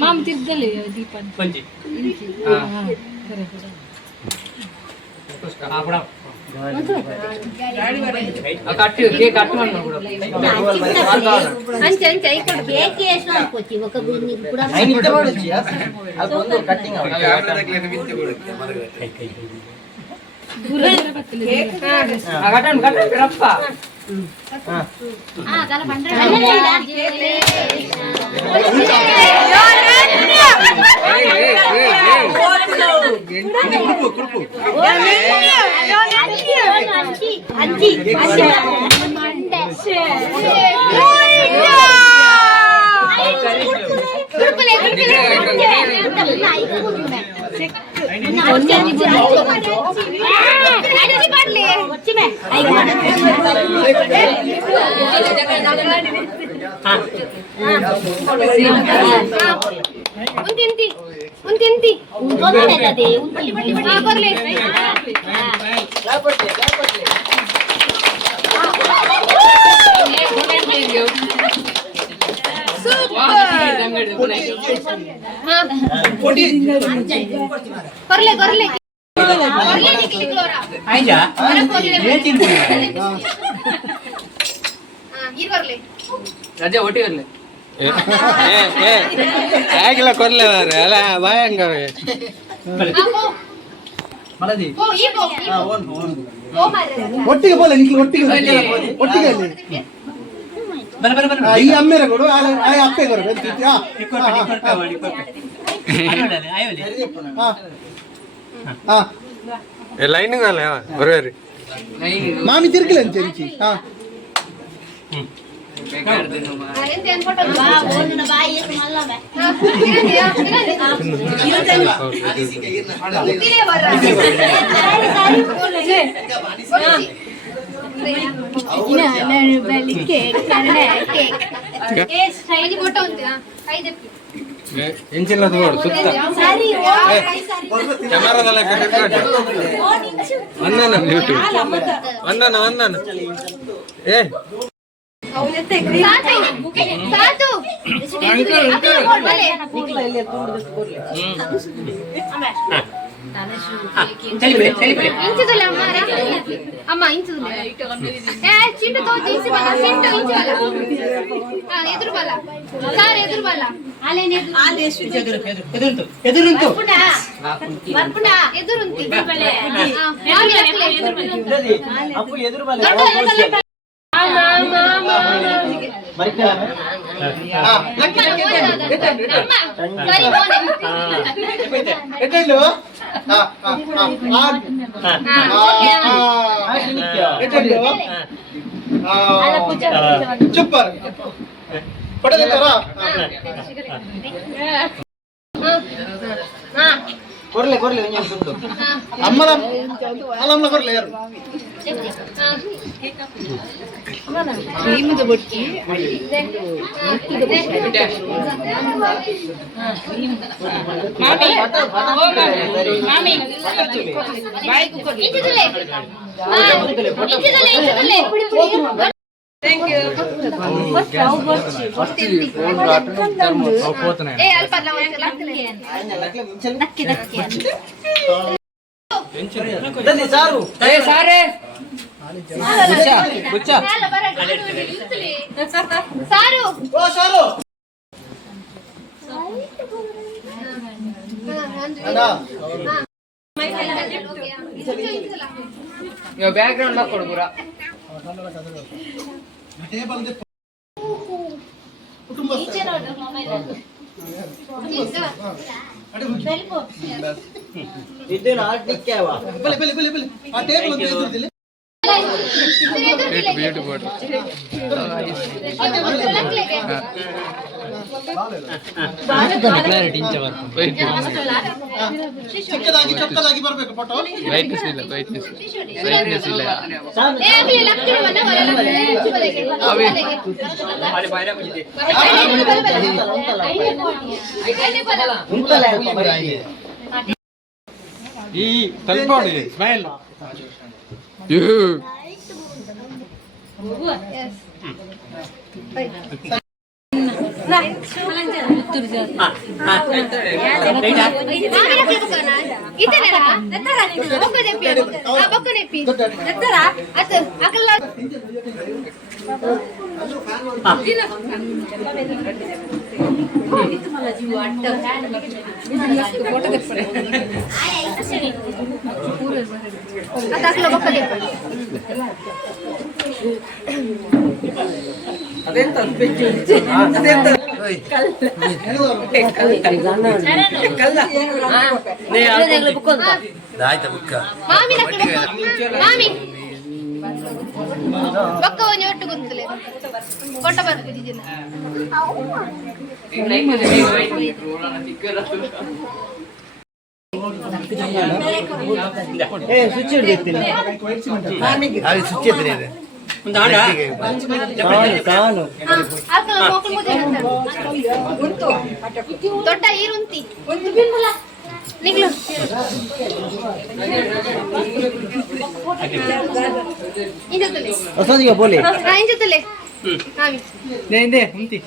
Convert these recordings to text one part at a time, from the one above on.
ಮಾಮ ತಿರ್ಗಲಿ ದೀಪ ರಜೆ ಒಟ್ಟಿ ಬರ್ಲಿ ಆಗಿಲ್ಲ ಕೊರ್ಲೆ ಅಲ್ಲ ಭಯಂಗ ಒಟ್ಟಿಗೆ ಬೋಲ ನಿಖಿಲ್ ಒಟ್ಟಿಗೆ ಒಟ್ಟಿಗೆ ಈ ಅಮ್ಮೆರ ಕೊಡು ಅಪ್ಪೆ ಕೊಡು ಲೈನಿಂಗ್ ಅಲ್ಲ ಬರೋರಿ ಮಾಮಿ ತಿರ್ಗಿಲ್ಲ ಅಂತ ಎಂಚಿಲ್ಲ ತೋಡು ಸುತ್ತ ಕ್ಯಾಮರಾದಲ್ಲ ವಂದನ ಯೂಟ್ಯೂಬ್ ವಂದನ ಏ ಚುಪ್ಪರ್ ಕೊರ್ಲೆ ಕೊರ್ಲೆ ಅಮ್ಮನ ಅಲ್ಲಮ್ಮ ಕೊರ್ಲೆ ಯಾರು ಬೊಟ್ಟಿ Thank you. Your background lock kodu pura. Table de kutumba each and order mobile idde not nikkava bale aa table ante idile beautiful clarity ಇಂಚ ಬರ್ಬೇಕು ಚಿಕ್ಕದಾಗಿ ಬರಬೇಕು ಫೋಟೋ ಬ್ರೈಟ್ನೆಸ್ ಇಲ್ಲ ಬ್ರೈಟ್ನೆಸ್ ಇಲ್ಲ ಏ ಅभी लगತಿರೋ ವನ ಅವಿ ಹಮಾರೆ ಬಾಯರ ಮುಜಿದೆ ಈ ಸ್ವಲ್ಪ ನೋಡಿ ಸ್ಮೈಲ್ ಒಟ್ಟು ಗೊತ್ತಿಲ್ಲ ಕೊಟ್ಟ ಬರ್ತಿದ್ದೀನಿ ಸ್ವಿಚ್ ಹಿಡಿದಿರ್ತೀನಿ ದೊಡ್ಡ ಈರುಂತಿ ಹೊಸದಿಗೆ ಬೋಲಿ ಇಂಜತಲೆ ನೇಂದೆ ಉಂತಿ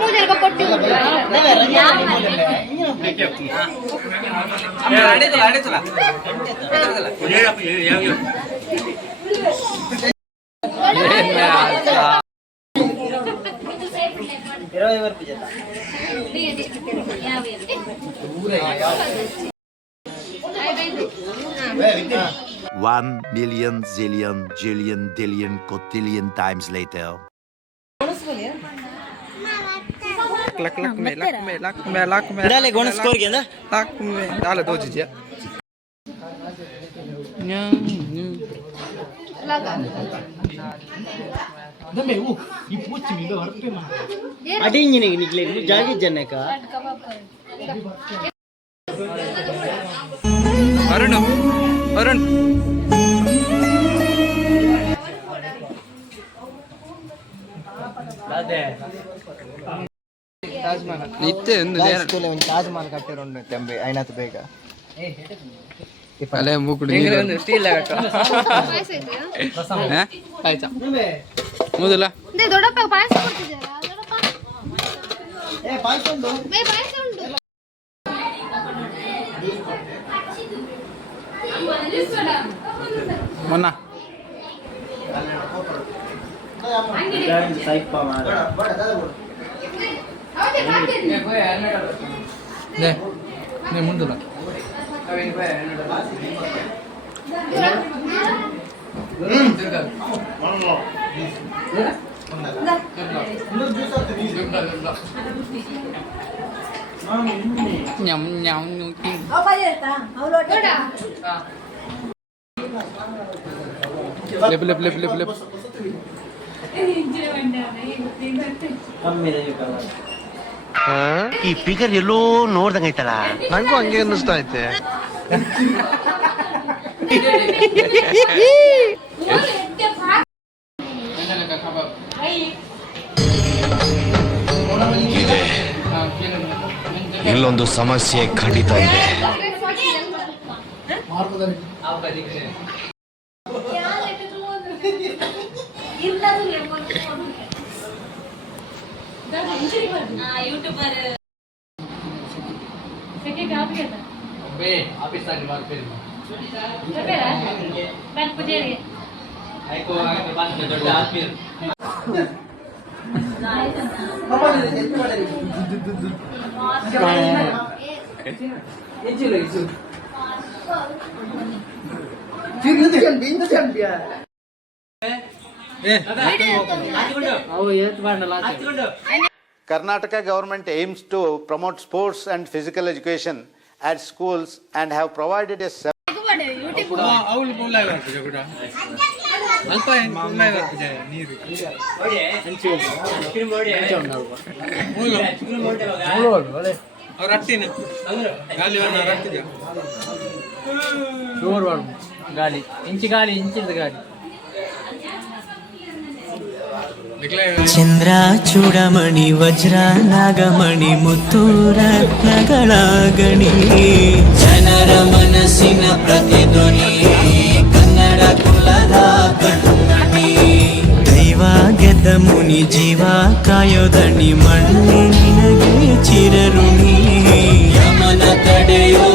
పూజలు కొట్టు One million, zillion, jillion, dillion, cotillion times later. Dale gona score genda. Dale do jiya. Adding नहीं निकले जागे जने का अरुण अरुण ನಿತ್ಯ ಒಂದು ತಾಜ್ ಮಹಲ್ ಕಟ್ಟಿರೋದು ತೆಂಬೆ ಐನಾತ್ ಬೇಗ ಅಲೆ ಮೂಕುಡು ಸ್ಟೀಲ್ ಆಯ್ತಾ ಮೊದಲ ದೊಡ್ಡಪ್ಪ ಪಾಯಸ ಕೊಡ್ತಿದ್ದಾರಾ ದೊಡ್ಡಪ್ಪ ಪಾಯಸ ಉಂಟು ಪಾಯಸ ಉಂಟು ಮೊನ್ನ ಮುಂದಲ್ಲ ಈ ಫಿಗರ್ ಎಲ್ಲೋ ನೋಡ್ದಂಗೈತಲ್ಲ ನಂಗೂ ಹಂಗೆ ಅನ್ನಿಸ್ತಾ ಐತೆ ಇಲ್ಲೊಂದು ಸಮಸ್ಯೆ ಖಂಡಿತ ಇದೆ Karnataka government aims to promote sports and physical education at schools and have provided a ಅಲ್ಪ ನೀರು ಅವ್ರು ಅಟ್ಟಿನ ಗಾಲಿ ಅಟ್ಟಿದ ಗಾಳಿ ಇಂಚಿದ ಗಾಳಿ ಚಂದ್ರ ಚೂಡಮಣಿ ವಜ್ರ ನಾಗಮಣಿ ಮುತ್ತು ರತ್ನಗಳ ಗಣಿ ಜನರ ಮನಸ್ಸಿನ ಪ್ರತಿಧ್ವನಿ ಕನ್ನಡ ಕುಲದ ಕಣ್ಣಣಿ ದೈವ ಗೆದ್ದ ಮುನಿ ಜೀವ ಕಾಯೋದಣಿ ಮಣ್ಣಿ ನಿನಗೆ ಚಿರಋಣಿ ಯಮನ ತಡೆಯೋ